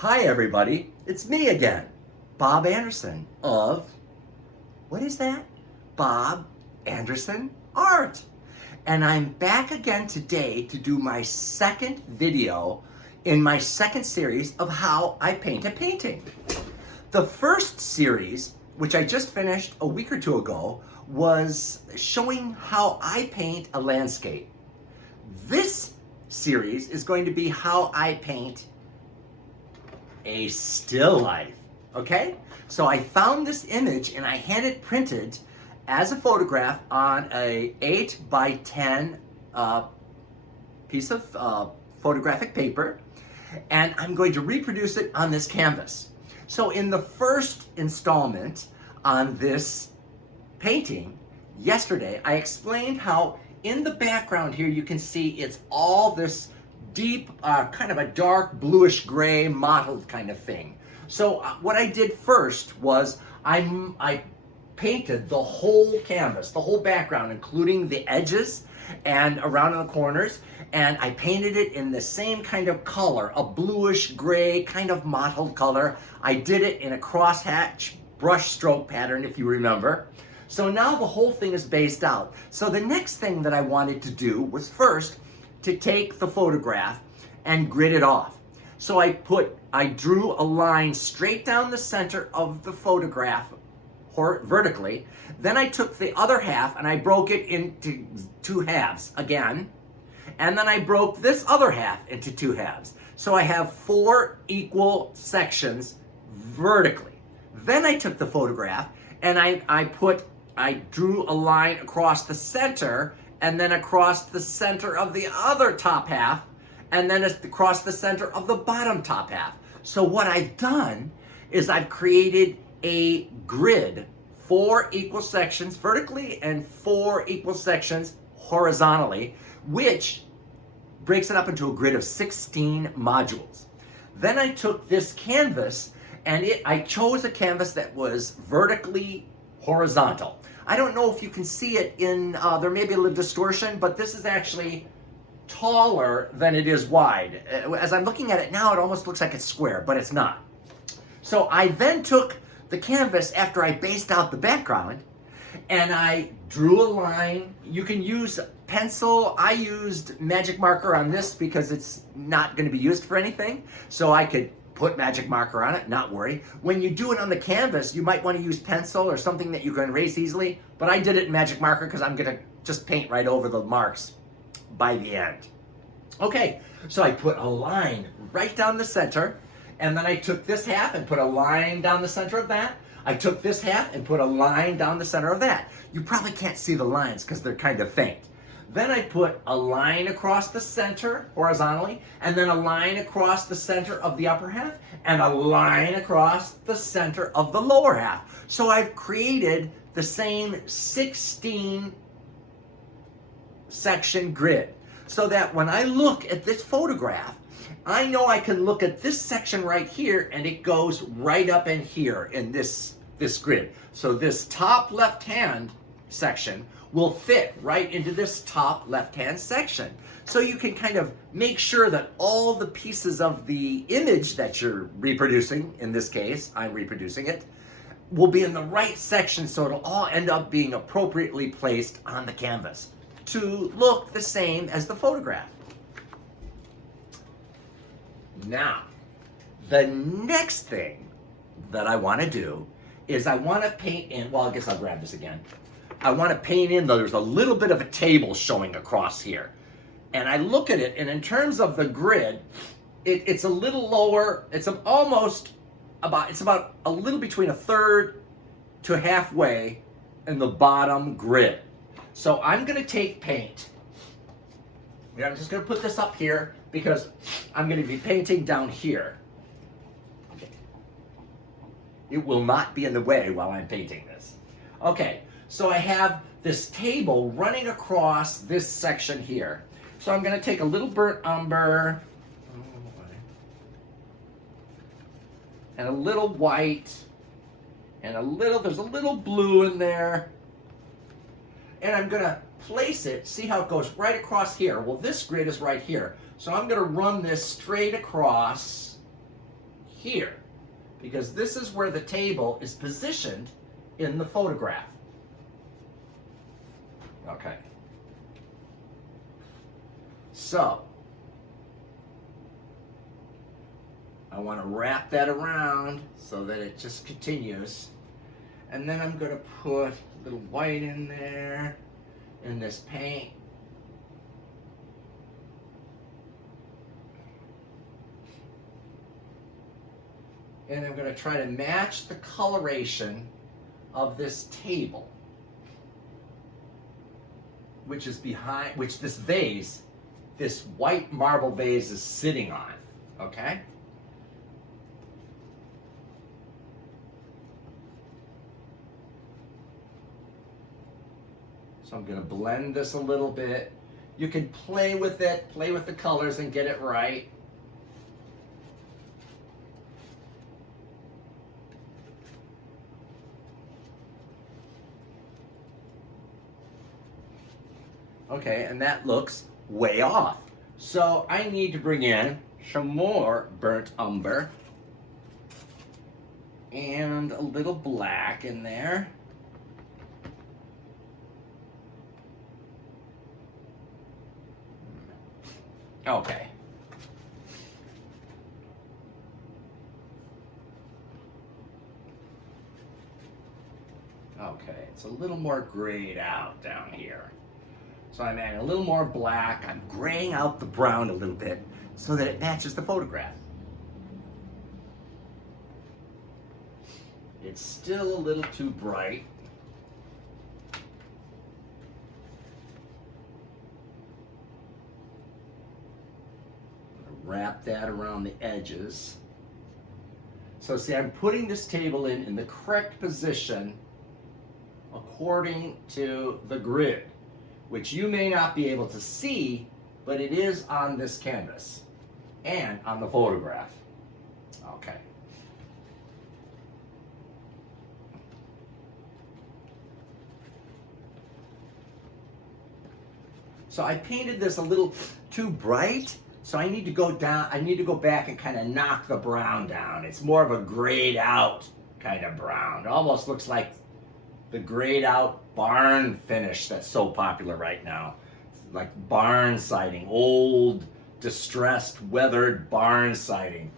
Hi everybody, it's me again, Bob Anderson of, what is that? Bob Anderson Art. And I'm back again today to do my second video in my second series of how I paint a painting. The first series, which I just finished a week or two ago, was showing how I paint a landscape. This series is going to be how I paint a still life, okay? So I found this image and I had it printed as a photograph on a 8 by 10 piece of photographic paper, and I'm going to reproduce it on this canvas. So in the first installment on this painting, yesterday, I explained how in the background here you can see it's all this deep, kind of a dark bluish gray mottled kind of thing. So what I did first was I painted the whole canvas, the whole background, including the edges and around in the corners, and I painted it in the same kind of color, a bluish gray kind of mottled color. I did it in a crosshatch brush stroke pattern, if you remember. So now the whole thing is based out. So the next thing that I wanted to do was first to take the photograph and grid it off. So I drew a line straight down the center of the photograph vertically. Then I took the other half and I broke it into two halves again. And then I broke this other half into two halves. So I have 4 equal sections vertically. Then I took the photograph and I drew a line across the center and then across the center of the other top half, and then across the center of the bottom top half. So what I've done is I've created a grid, 4 equal sections vertically and 4 equal sections horizontally, which breaks it up into a grid of 16 modules. Then I took this canvas and I chose a canvas that was vertically horizontal. I don't know if you can see it in, there may be a little distortion, but this is actually taller than it is wide. As I'm looking at it now, it almost looks like it's square, but it's not. So I then took the canvas after I based out the background and I drew a line. You can use pencil. I used magic marker on this because it's not going to be used for anything. So I could put magic marker on it, not worry. When you do it on the canvas, you might want to use pencil or something that you can erase easily, but I did it in magic marker because I'm going to just paint right over the marks by the end. Okay, so I put a line right down the center, and then I took this half and put a line down the center of that. I took this half and put a line down the center of that. You probably can't see the lines because they're kind of faint. Then I put a line across the center horizontally, and then a line across the center of the upper half, and a line across the center of the lower half. So I've created the same 16 section grid, so that when I look at this photograph, I know I can look at this section right here, and it goes right up in here in this grid. So this top left-hand section will fit right into this top left-hand section. So you can kind of make sure that all the pieces of the image that you're reproducing, in this case, I'm reproducing it, will be in the right section so it'll all end up being appropriately placed on the canvas to look the same as the photograph. Now, the next thing that I want to do is I want to paint in, well, I guess I'll grab this again. I want to paint in, there's a little bit of a table showing across here. And I look at it, and in terms of the grid, it's a little lower, it's about a little between a third to halfway in the bottom grid. So I'm going to take paint. I'm just going to put this up here because I'm going to be painting down here. It will not be in the way while I'm painting this. Okay. So I have this table running across this section here. So I'm going to take a little burnt umber and a little white and there's a little blue in there. And I'm going to place it, see how it goes right across here. Well, this grid is right here. So I'm going to run this straight across here, because this is where the table is positioned in the photograph. Okay. So, I want to wrap that around so that it just continues. And then I'm going to put a little white in there, in this paint. And I'm going to try to match the coloration of this table, which is behind, which this vase, this white marble vase is sitting on, okay? So I'm going to blend this a little bit. You can play with it, play with the colors and get it right. Okay, and that looks way off. So I need to bring in some more burnt umber and a little black in there. Okay. Okay, it's a little more grayed out down here. So I'm adding a little more black. I'm graying out the brown a little bit so that it matches the photograph. It's still a little too bright. Wrap that around the edges. So see, I'm putting this table in the correct position according to the grid, which you may not be able to see, but it is on this canvas and on the photograph. Okay. So I painted this a little too bright, so I need to go down, I need to go back and kind of knock the brown down. It's more of a grayed out kind of brown. It almost looks like the grayed out barn finish that's so popular right now. Like barn siding, old, distressed, weathered barn siding.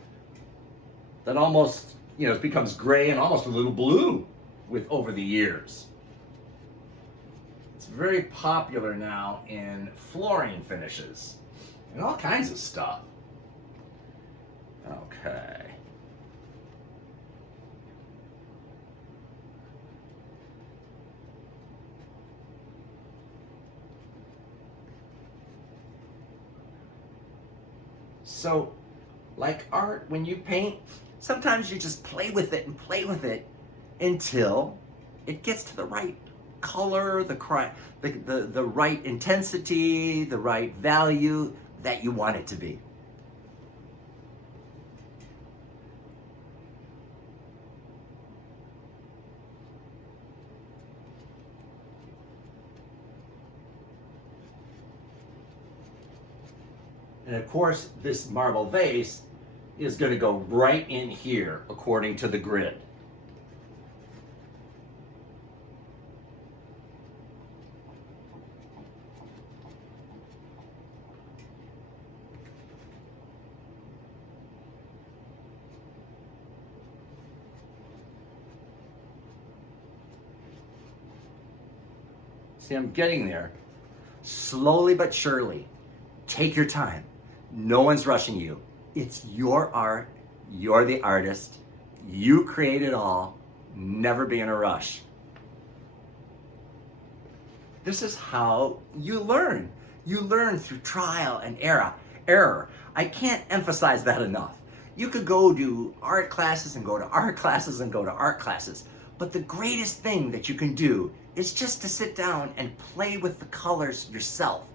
That almost, you know, it becomes gray and almost a little blue with over the years. It's very popular now in flooring finishes and all kinds of stuff. Okay. So, like art, when you paint, sometimes you just play with it and play with it until it gets to the right color, the right intensity, the right value that you want it to be. And of course, this marble vase is going to go right in here according to the grid. See, I'm getting there. Slowly but surely. Take your time. No one's rushing you. It's your art. You're the artist. You create it all. Never be in a rush. This is how you learn. You learn through trial and error. I can't emphasize that enough. You could go to art classes and go to art classes and go to art classes. But the greatest thing that you can do is just to sit down and play with the colors yourself.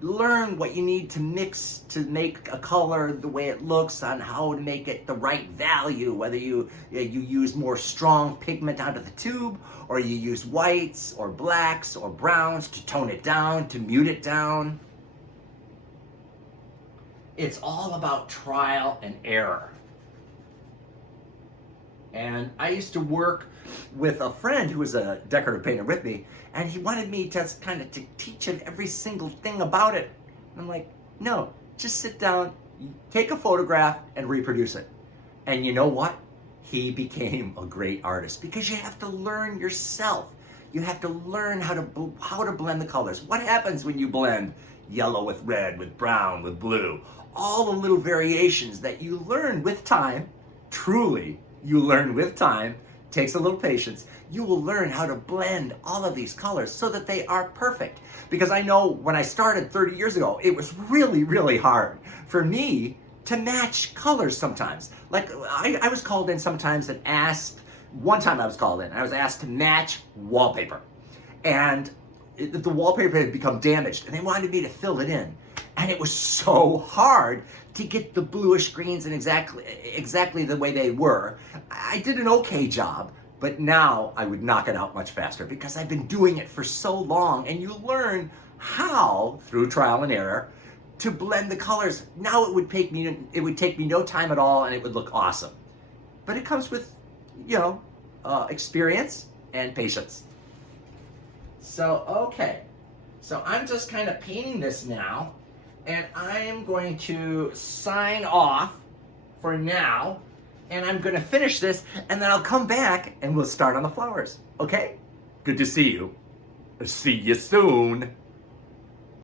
Learn what you need to mix to make a color the way it looks, on how to make it the right value, whether you use more strong pigment onto the tube, or you use whites or blacks or browns to tone it down, to mute it down. It's all about trial and error. And I used to work with a friend who was a decorative painter with me, and he wanted me to kind of to teach him every single thing about it. And I'm like, no, just sit down, take a photograph, and reproduce it. And you know what? He became a great artist because you have to learn yourself. You have to learn how to blend the colors. What happens when you blend yellow with red, with brown, with blue? All the little variations that you learn with time, truly, you learn with time, takes a little patience. You will learn how to blend all of these colors so that they are perfect. Because I know when I started 30 years ago, it was really, really hard for me to match colors sometimes. Like I was called in sometimes and asked, one time I was called in, I was asked to match wallpaper. And the wallpaper had become damaged and they wanted me to fill it in. And it was so hard to get the bluish greens in exactly the way they were. I did an okay job, but now I would knock it out much faster because I've been doing it for so long, and you learn how, through trial and error, to blend the colors. Now it would take me no time at all, and it would look awesome. But it comes with, experience and patience. So, okay. So I'm just kind of painting this now, and I am going to sign off for now, and I'm going to finish this, and then I'll come back and we'll start on the flowers. Okay? Good to see you. See you soon.